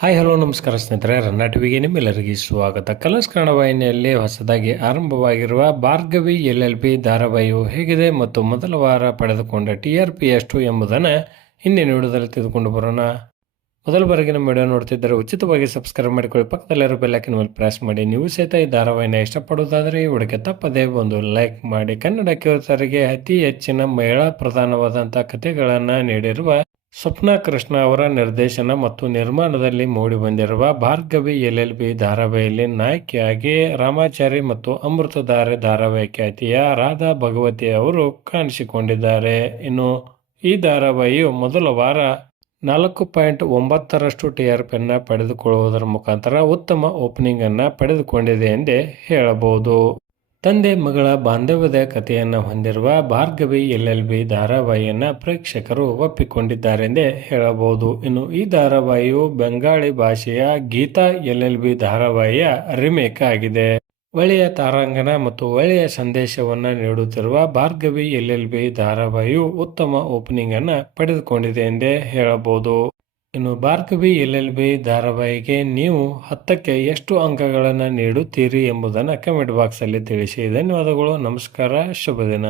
Hi, hello, ನಮಸ್ಕಾರ ಸ್ನೇಹಿತರೆ. ರನ್ನ ಟಿವಿಗೆ ನಿಮ್ಮೆಲ್ಲರಿಗೆ ಸ್ವಾಗತ. ಕಲರ್ಸ್ ಕನ್ನಡ ವಾಹಿನಿಯಲ್ಲಿ ಹೊಸದಾಗಿ ಆರಂಭವಾಗಿರುವ ಭಾರ್ಗವಿ ಎಲ್ ಎಲ್ ಪಿ ಧಾರಾವಾಹಿಯು ಹೇಗಿದೆ ಮತ್ತು ಮೊದಲ ವಾರ ಪಡೆದುಕೊಂಡ ಟಿ ಆರ್ ಪಿ ಎಷ್ಟು ಎಂಬುದನ್ನು ಹಿಂದಿನ ವಿಡಿಯೋದಲ್ಲಿ ತಿಳಿದುಕೊಂಡು ಬರೋಣ. ಮೊದಲ ಬಾರಿಗೆ ನಮ್ಮ ವಿಡಿಯೋ ನೋಡ್ತಿದ್ದರೆ ಉಚಿತವಾಗಿ ಸಬ್ಸ್ಕ್ರೈಬ್ ಮಾಡಿಕೊಳ್ಳಿ. ಪಕ್ಕದಲ್ಲಿರೋ ಬೆಲ್ಲೈಕನ್ ಮೇಲೆ ಪ್ರೆಸ್ ಮಾಡಿ. ನೀವು ಸಹಿತ ಈ ಧಾರಾವಾಹಿನ ಇಷ್ಟಪಡುವುದಾದರೆ ಈ ವಿಡಿಯೋಕ್ಕೆ ತಪ್ಪದೇ ಒಂದು ಲೈಕ್ ಮಾಡಿ. ಕನ್ನಡ ಕಿರುತರಿಗೆ ಅತಿ ಹೆಚ್ಚಿನ ಮಹಿಳಾ ಪ್ರಧಾನವಾದಂಥ ಕಥೆಗಳನ್ನು ನೀಡಿರುವ ಸ್ವಪ್ನ ಕೃಷ್ಣ ಅವರ ನಿರ್ದೇಶನ ಮತ್ತು ನಿರ್ಮಾಣದಲ್ಲಿ ಮೂಡಿಬಂದಿರುವ ಭಾರ್ಗವಿ ಎಲ್ ಎಲ್ ಬಿ ಧಾರಾವಾಹಿಯಲ್ಲಿ ನಾಯಕಿಯಾಗಿ ರಾಮಾಚಾರಿ ಮತ್ತು ಅಮೃತಧಾರೆ ಧಾರಾವಾಹಿ ಖ್ಯಾತಿಯ ರಾಧಾ ಭಗವತಿ ಅವರು ಕಾಣಿಸಿಕೊಂಡಿದ್ದಾರೆ. ಇನ್ನು ಈ ಧಾರಾವಾಹಿಯು ಮೊದಲ ವಾರ ನಾಲ್ಕು ಪಾಯಿಂಟ್ ಒಂಬತ್ತರಷ್ಟು ಟಿ ಆರ್ ಪಿಯನ್ನು ಪಡೆದುಕೊಳ್ಳುವುದರ ಮುಖಾಂತರ ಉತ್ತಮ ಓಪನಿಂಗ್ ಅನ್ನು ಪಡೆದುಕೊಂಡಿದೆ ಎಂದೇ ಹೇಳಬಹುದು. ತಂದೆ ಮಗಳ ಬಾಂಧವ್ಯದ ಕಥೆಯನ್ನು ಹೊಂದಿರುವ ಭಾರ್ಗವಿ ಎಲ್ ಎಲ್ ಬಿ ಧಾರಾವಾಹಿಯನ್ನು ಪ್ರೇಕ್ಷಕರು ಒಪ್ಪಿಕೊಂಡಿದ್ದಾರೆಂದೇ ಹೇಳಬಹುದು. ಇನ್ನು ಈ ಧಾರಾವಾಹಿಯು ಬೆಂಗಾಳಿ ಭಾಷೆಯ ಗೀತಾ ಎಲ್ ಎಲ್ ಬಿ ಧಾರಾವಾಹಿಯ ರಿಮೇಕ್ ಆಗಿದೆ. ಒಳ್ಳೆಯ ತಾರಾಂಗಣ ಮತ್ತು ಒಳ್ಳೆಯ ಸಂದೇಶವನ್ನು ನೀಡುತ್ತಿರುವ ಭಾರ್ಗವಿ ಎಲ್ ಎಲ್ ಬಿ ಧಾರಾವಾಹಿಯು ಉತ್ತಮ ಓಪನಿಂಗ್ ಅನ್ನ ಪಡೆದುಕೊಂಡಿದೆ ಎಂದೇ ಹೇಳಬಹುದು. ಇನ್ನು ಭಾರ್ಗವಿ ಎಲ್ ಎಲ್ ಬಿ ಧಾರಾವಾಹಿಗೆ ನೀವು ಹತ್ತಕ್ಕೆ ಎಷ್ಟು ಅಂಕಗಳನ್ನು ನೀಡುತ್ತೀರಿ ಎಂಬುದನ್ನು ಕಮೆಂಟ್ ಬಾಕ್ಸಲ್ಲಿ ತಿಳಿಸಿ. ಧನ್ಯವಾದಗಳು, ನಮಸ್ಕಾರ ಶುಭ ದಿನ